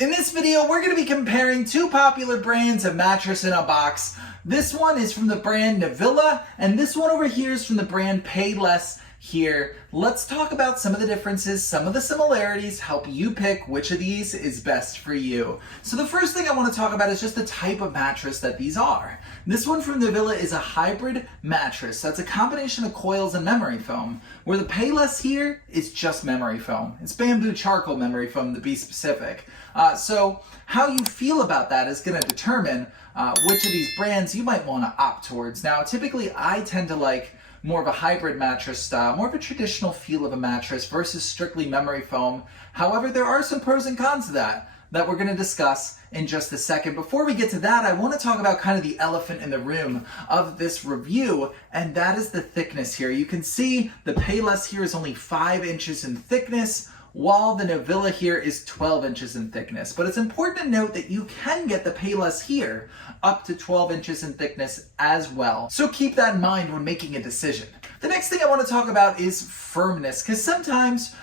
In this video, we're going to be comparing two popular brands of mattress in a box. This one is from the brand Novilla, and this one over here is from the brand PayLessHere. Let's talk about some of the differences, some of the similarities, help you pick which of these is best for you. So the first thing I want to talk about is just the type of mattress that these are. This one from Novilla is a hybrid mattress. That's a combination of coils and memory foam, where the PayLessHere is just memory foam. It's bamboo charcoal memory foam to be specific. So how you feel about that is going to determine which of these brands you might want to opt towards. Now, typically I tend to like more of a hybrid mattress style, more of a traditional feel of a mattress versus strictly memory foam. However, there are some pros and cons to that we're going to discuss in just a second. Before we get to that, I want to talk about kind of the elephant in the room of this review, and that is the thickness here. You can see the PayLessHere is only 5 inches in thickness, while the Novilla here is 12 inches in thickness. But it's important to note that you can get the PayLessHere up to 12 inches in thickness as well. So keep that in mind when making a decision. The next thing I want to talk about is firmness, because sometimes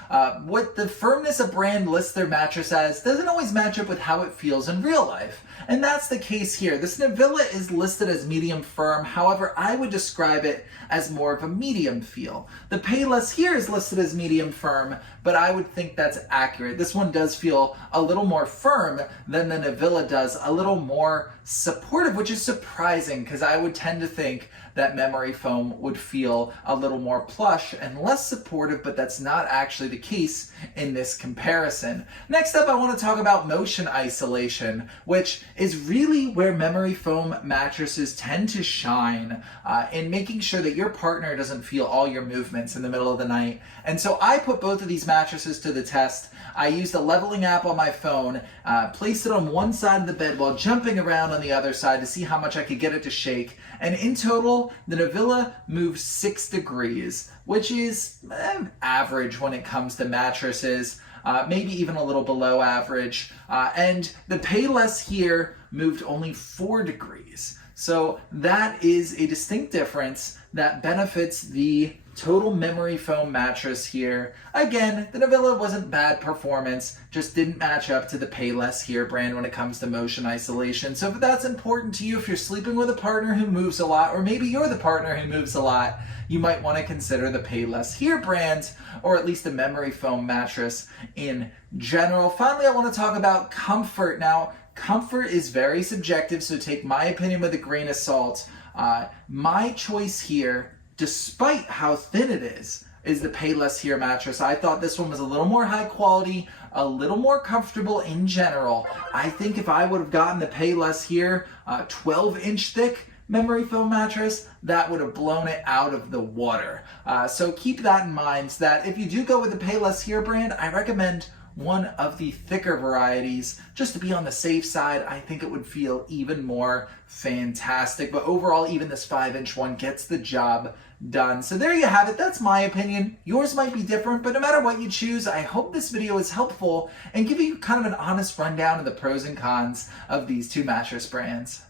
what the firmness a brand lists their mattress as doesn't always match up with how it feels in real life. And that's the case here. This Novilla is listed as medium firm. However, I would describe it as more of a medium feel. The PayLessHere is listed as medium firm, but I would think that's accurate. This one does feel a little more firm than the Novilla does, a little more supportive, which is surprising because I would tend to think that memory foam would feel a little more plush and less supportive, but that's not actually the case in this comparison. Next up, I want to talk about motion isolation, which is really where memory foam mattresses tend to shine in making sure that your partner doesn't feel all your movements in the middle of the night. And so I put both of these mattresses to the test. I used a leveling app on my phone, placed it on one side of the bed while jumping around on the other side to see how much I could get it to shake. And in total, the Novilla moved 6 degrees, which is average when it comes to mattresses, maybe even a little below average. And the PayLessHere moved only 4 degrees. So that is a distinct difference that benefits the total memory foam mattress here. Again, the Novilla wasn't bad performance, just didn't match up to the PayLessHere brand when it comes to motion isolation. So if that's important to you, if you're sleeping with a partner who moves a lot, or maybe you're the partner who moves a lot, you might want to consider the PayLessHere brand, or at least a memory foam mattress in general. Finally, I want to talk about comfort. Now, comfort is very subjective, so take my opinion with a grain of salt. My choice here, despite how thin it is the PayLessHere mattress. I thought this one was a little more high quality, a little more comfortable in general. I think if I would have gotten the PayLessHere 12-inch thick memory foam mattress, that would have blown it out of the water. So keep that in mind, that if you do go with the PayLessHere brand, I recommend one of the thicker varieties just to be on the safe side. I think it would feel even more fantastic, but overall even this 5-inch one gets the job done. So there you have it. That's my opinion. Yours might be different, but no matter what you choose, I hope this video is helpful and give you kind of an honest rundown of the pros and cons of these two mattress brands.